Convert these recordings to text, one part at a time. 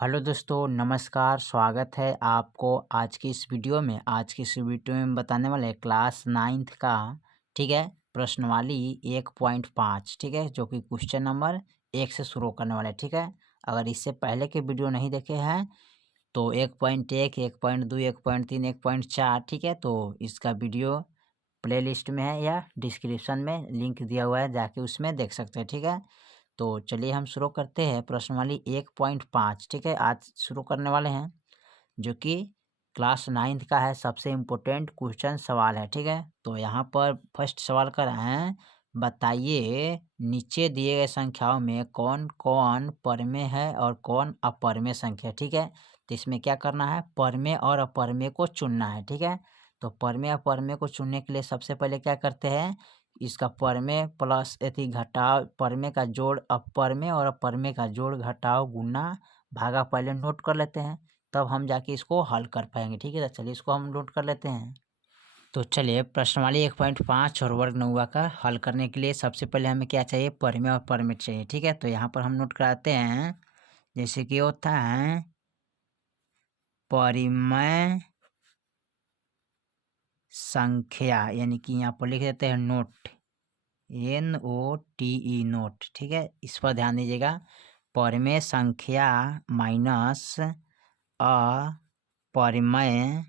Hello दोस्तों, नमस्कार। स्वागत है आपको आज की इस वीडियो में। आज की इस वीडियो में बताने वाले क्लास 9th का, ठीक है, प्रश्नवाली 1.5, ठीक है, जो कि क्वेश्चन नंबर 1 से शुरू करने वाले, ठीक है। अगर इससे पहले के वीडियो नहीं देखे हैं तो 1.1, 1.2, 1.3, 1.4, ठीक है, तो इसका वीडियो प्लेलिस्ट में है या डिस्क्रिप्शन में लिंक दिया हुआ है, जाके उसमें देख सकते हैं, ठीक है। तो चलिए हम शुरू करते हैं प्रश्नवाली 1.5, ठीक है। आज शुरू करने वाले हैं, जो कि क्लास 9th का है, सबसे इम्पोर्टेंट क्वेश्चन सवाल है, ठीक है। तो यहाँ पर फर्स्ट सवाल कर रहे हैं, बताइए नीचे दिए गए संख्याओं में कौन कौन परमेय है और कौन अपरमेय संख्या, ठीक है। तो इसमें क्या करना है, परमेय और अपरमेय को चुनना है, ठीक है। तो परमेय अपरमेय को चुनने के लिए सबसे पहले क्या करते हैं, इसका परमेय प्लस घटाव, परमेय का जोड़ अपरमेय और अपरमेय का जोड़ घटाव गुना भागा पहले नोट कर लेते हैं, तब हम जाके इसको हल कर पाएंगे, ठीक है। तो चलिए इसको हम नोट कर लेते हैं। तो चलिए प्रश्नवाली 1.5 और वर्ग नौवा का हल करने के लिए सबसे पहले हमें क्या चाहिए, परमेय और अपरमेय चाहिए, ठीक है। तो यहाँ पर हम नोट कराते हैं, जैसे कि होता है परिमेय संख्या, यानी कि यहाँ पर लिख देते हैं नोट, NOTE नोट, ठीक है। इस पर ध्यान दीजिएगा, परमेय संख्या माइनस अपरमेय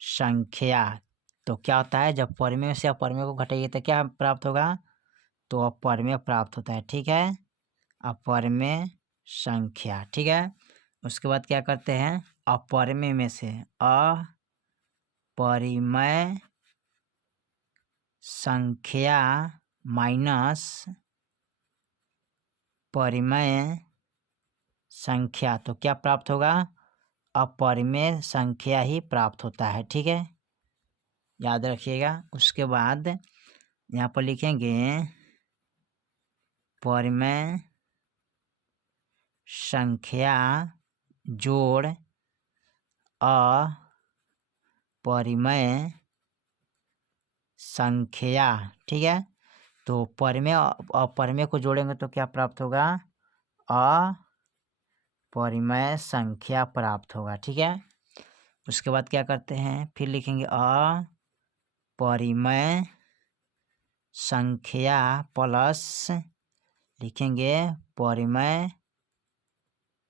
संख्या। तो क्या होता है, जब परमेय से अपरमेय को घटाइए तो क्या प्राप्त होगा, तो अपरमेय प्राप्त होता है, ठीक है, अपरमेय संख्या, ठीक है। उसके बाद क्या करते हैं, अपरमेय में से अपरिमेय संख्या माइनस परिमेय संख्या, तो क्या प्राप्त होगा, अपरिमेय संख्या ही प्राप्त होता है, ठीक है, याद रखिएगा। उसके बाद यहाँ पर लिखेंगे परिमेय संख्या जोड़ अपरिमेय संख्या, ठीक है। तो परिमेय अपरिमेय को जोड़ेंगे तो क्या प्राप्त होगा, अपरिमेय संख्या प्राप्त होगा, ठीक है। उसके बाद क्या करते हैं, फिर लिखेंगे अपरिमेय संख्या प्लस लिखेंगे परिमेय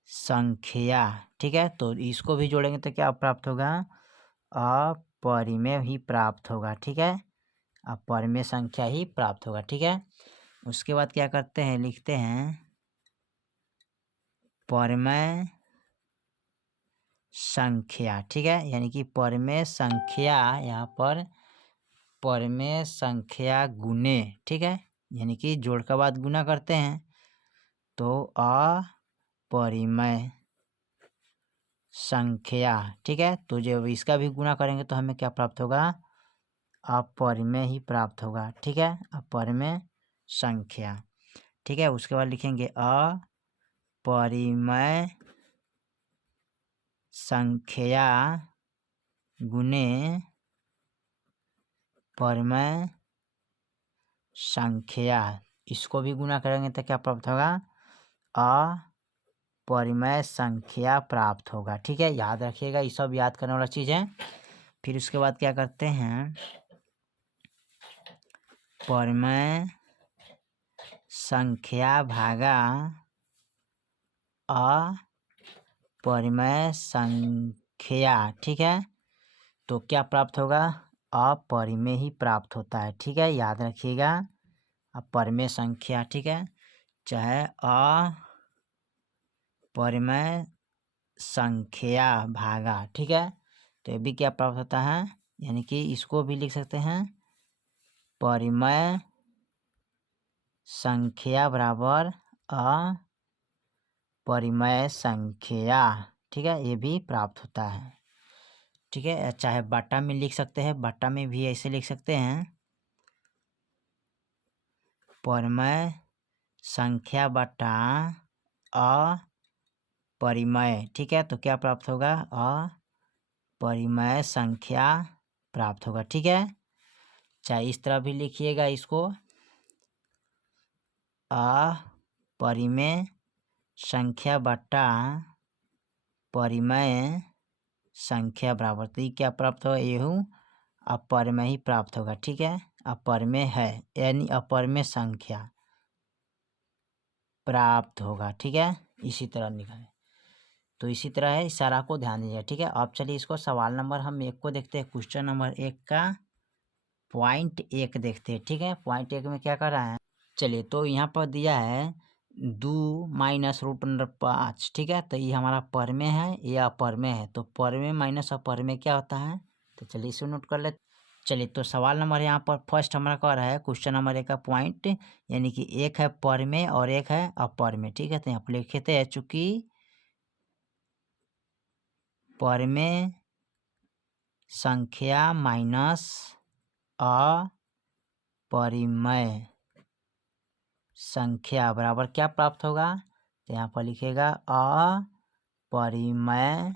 संख्या, ठीक है। तो इसको भी जोड़ेंगे तो क्या प्राप्त होगा, अपरिमेय ही प्राप्त होगा, ठीक है, अपरिमेय संख्या ही प्राप्त होगा, ठीक है। उसके बाद क्या करते हैं, लिखते हैं परिमेय संख्या, ठीक है, यानी कि परिमेय संख्या, यहाँ पर परिमेय संख्या गुने, ठीक है, यानी कि जोड़ के बाद गुना करते हैं, तो अपरिमेय संख्या, ठीक है। तो जब इसका भी गुना करेंगे तो हमें क्या प्राप्त होगा, अपरिमेय ही प्राप्त होगा, ठीक है, अपरिमेय संख्या, ठीक है। उसके बाद लिखेंगे अपरिमेय संख्या गुने परिमेय संख्या, इसको भी गुना करेंगे तो क्या प्राप्त होगा, अपरिमेय संख्या प्राप्त होगा, ठीक है, याद रखिएगा, ये सब याद करने वाला चीज़ है। फिर उसके बाद क्या करते हैं, परिमेय संख्या भागा अपरिमेय संख्या, ठीक है। तो क्या प्राप्त होगा, अपरिमेय ही प्राप्त होता है, ठीक है, याद रखिएगा, अपरिमेय संख्या, ठीक है, चाहे अपरिमेय संख्या भागा, ठीक है। तो ये भी क्या प्राप्त होता है, यानी कि इसको भी लिख सकते हैं परिमेय संख्या बराबर अपरिमेय संख्या, ठीक है, ये भी प्राप्त होता है, ठीक है। चाहे बटा में लिख सकते हैं, बटा में भी ऐसे लिख सकते हैं, परिमेय संख्या बटा अपरिमेय, ठीक है। तो क्या प्राप्त होगा, अपरिमेय संख्या प्राप्त होगा, ठीक है। चाहे इस तरह भी लिखिएगा, इसको अपरिमेय संख्या बटा परिमेय संख्या बराबर, तो ये क्या प्राप्त होगा, ये अपरिमेय ही प्राप्त होगा। ठीक है, अपरिमेय है यानी अपरिमेय संख्या प्राप्त होगा। ठीक है, इसी तरह निकालें। तो इसी तरह है, इशारा को ध्यान दीजिए। ठीक है, अब चलिए इसको सवाल नंबर हम 1 को देखते हैं। क्वेश्चन नंबर 1 का पॉइंट 1 देखते हैं। ठीक है, पॉइंट 1 में क्या कर रहा है, चलिए तो यहाँ पर दिया है 2 माइनस रूट अंडर 5। ठीक है, तो ये हमारा परमेय है, ये अपरमेय है। तो परमेय माइनस अपरमेय क्या होता है, तो चलिए इसे नोट कर लेते। चलिए तो सवाल नंबर यहाँ पर फर्स्ट हमारा कह रहा है, क्वेश्चन नंबर 1 का पॉइंट, यानी कि एक है परमेय और एक है अपरमेय। ठीक है, तो यहाँ पर लिखते हैं चूंकि परमेय संख्या माइनस अपरिमेय संख्या बराबर क्या प्राप्त होगा, तो यहाँ पर लिखेगा अपरिमेय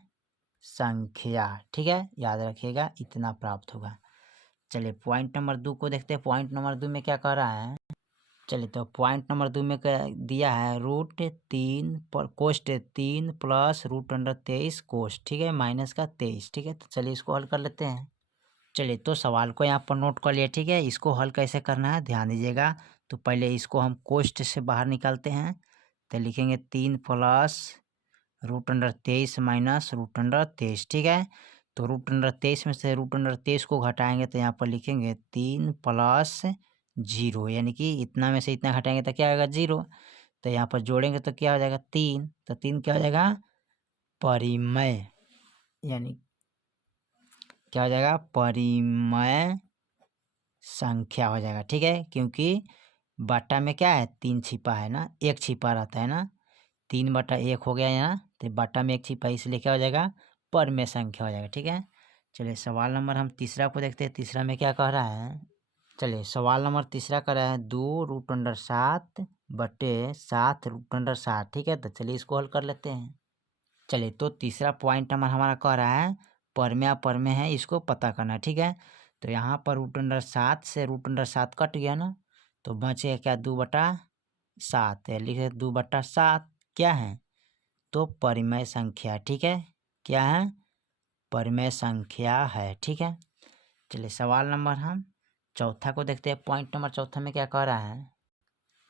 संख्या। ठीक है, याद रखिएगा, इतना प्राप्त होगा। चलिए पॉइंट नंबर 2 को देखते हैं। पॉइंट नंबर 2 में क्या कर रहा है, चलिए तो पॉइंट नंबर 2 में दिया है √3 पर कोष्ट 3 प्लस √23 कोष्ट। ठीक है, माइनस का 23। ठीक है, तो चलिए इसको हल कर लेते हैं। चलिए तो सवाल को यहाँ पर नोट कर लिया। ठीक है, इसको हल कैसे करना है ध्यान दीजिएगा। तो पहले इसको हम कोष्ट से बाहर निकालते हैं, तो लिखेंगे 3 प्लस √23 माइनस √23। ठीक है, तो √23 में से √23 को घटाएंगे तो यहाँ पर लिखेंगे 3 प्लस 0, यानी कि इतना में से इतना घटाएंगे तो क्या आएगा 0। तो यहाँ पर जोड़ेंगे तो क्या हो जाएगा 3, तो 3 क्या हो जाएगा परिमेय, यानी क्या हो जाएगा परिमेय संख्या हो जाएगा। ठीक है, क्योंकि बटा में क्या है 3 छिपा है ना, 1 छिपा रहता है ना, 3/1 हो गया यहाँ, तो बटा में 1 छिपा, इसलिए क्या हो जाएगा परमेय संख्या हो जाएगा। ठीक है, चलिए सवाल नंबर हम तीसरा को देखते हैं। तीसरा में क्या कह रहा है, चलिए सवाल नंबर तीसरा कर रहा है 2√7/7 ठीक है, तो चलिए इसको हल कर लेते हैं। चलिए तो तीसरा पॉइंट नंबर हमारा कह रहा है परमेय अपरमेय है, इसको पता करना है। ठीक है, तो यहाँ पर √7 से √7 कट गया ना, तो बचे क्या 2/7, लिखे 2/7 क्या है, तो परिमेय संख्या। ठीक है, क्या है परिमेय संख्या है। ठीक है, चलिए सवाल नंबर हम चौथा को देखते हैं। पॉइंट नंबर चौथा में क्या कह रहा है,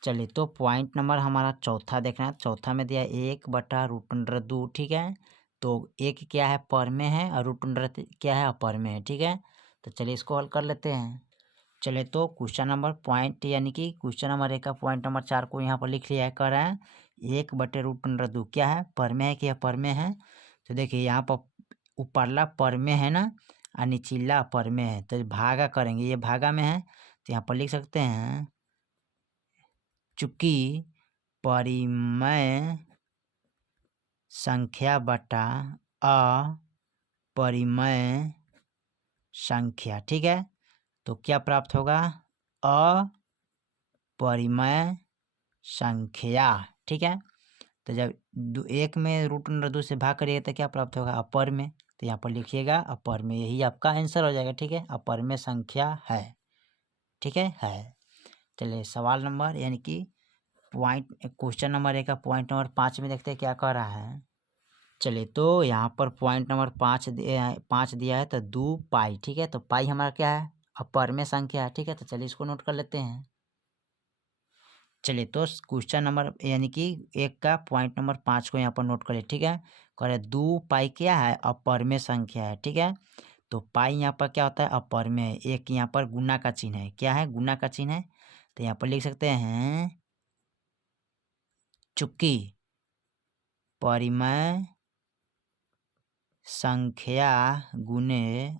चलिए तो पॉइंट नंबर हमारा चौथा देखना है। चौथा में दिया 1/√2। ठीक है, तो एक क्या है परमेय है और √2 क्या है अपरमेय है। ठीक है, तो चलिए इसको हल कर लेते हैं। चलिए तो क्वेश्चन नंबर पॉइंट यानी कि क्वेश्चन नंबर 1 का पॉइंट नंबर 4 को यहाँ पर लिख लिया है। कह रहा है 1/√2 क्या है परमेय है कि अपरमेय है, तो देखिए यहाँ पर ऊपरला परमेय है ना और निचला अपरमेय है, तो भागा करेंगे, ये भागा में है तो यहाँ पर लिख सकते हैं चूंकि परिमेय संख्या बटा अपरिमेय संख्या। ठीक है, तो क्या प्राप्त होगा अपरिमेय संख्या। ठीक है, तो जब 1 में √2 से भाग करिएगा तो क्या प्राप्त होगा अपर में, तो यहाँ पर लिखिएगा अपर में, यही आपका आंसर हो जाएगा। ठीक है, अपरिमेय संख्या है। ठीक है। चलिए सवाल नंबर यानी कि पॉइंट क्वेश्चन नंबर 1 का पॉइंट नंबर 5 में देखते हैं क्या कह रहा है। चलिए तो यहाँ पर पॉइंट नंबर 5 दिया है, तो 2 पाई। ठीक है, तो पाई हमारा क्या है अपरमेय संख्या है। ठीक है, तो चलिए इसको नोट कर लेते हैं। चलिए तो क्वेश्चन नंबर यानी कि 1 का पॉइंट नंबर 5 को यहाँ पर नोट करें। ठीक है, करे 2 पाई क्या है अपरमेय संख्या है। ठीक है, तो पाई यहाँ पर क्या होता है अपरमेय, एक यहाँ पर गुना का चिन्ह है, क्या है गुना का चिन्ह है, तो यहाँ पर लिख सकते हैं चूंकि परिमेय संख्या गुने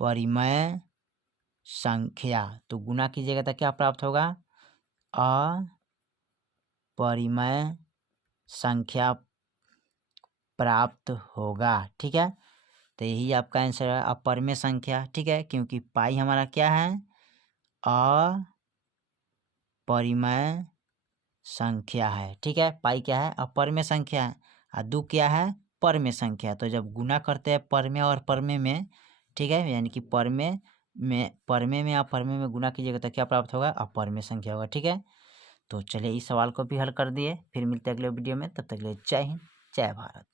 अपरिमेय संख्या, तो गुना कीजिएगा तो क्या प्राप्त होगा अपरिमेय संख्या प्राप्त होगा। ठीक है, तो यही आपका आंसर है अपरिमेय संख्या। ठीक है, क्योंकि पाई हमारा क्या है अपरिमेय संख्या है। ठीक है, पाई क्या है अपरिमेय संख्या है और 2 क्या है परमेय संख्या। तो जब गुना करते हैं परमेय और परमेय में, ठीक है, यानी कि परमेय में अपरमेय में गुना कीजिएगा तो क्या प्राप्त होगा अपरमेय संख्या होगा। ठीक है, तो चलिए इस सवाल को भी हल कर दिए, फिर मिलते हैं अगले वीडियो में, तब तक के लिए जय हिंद। जय भारत।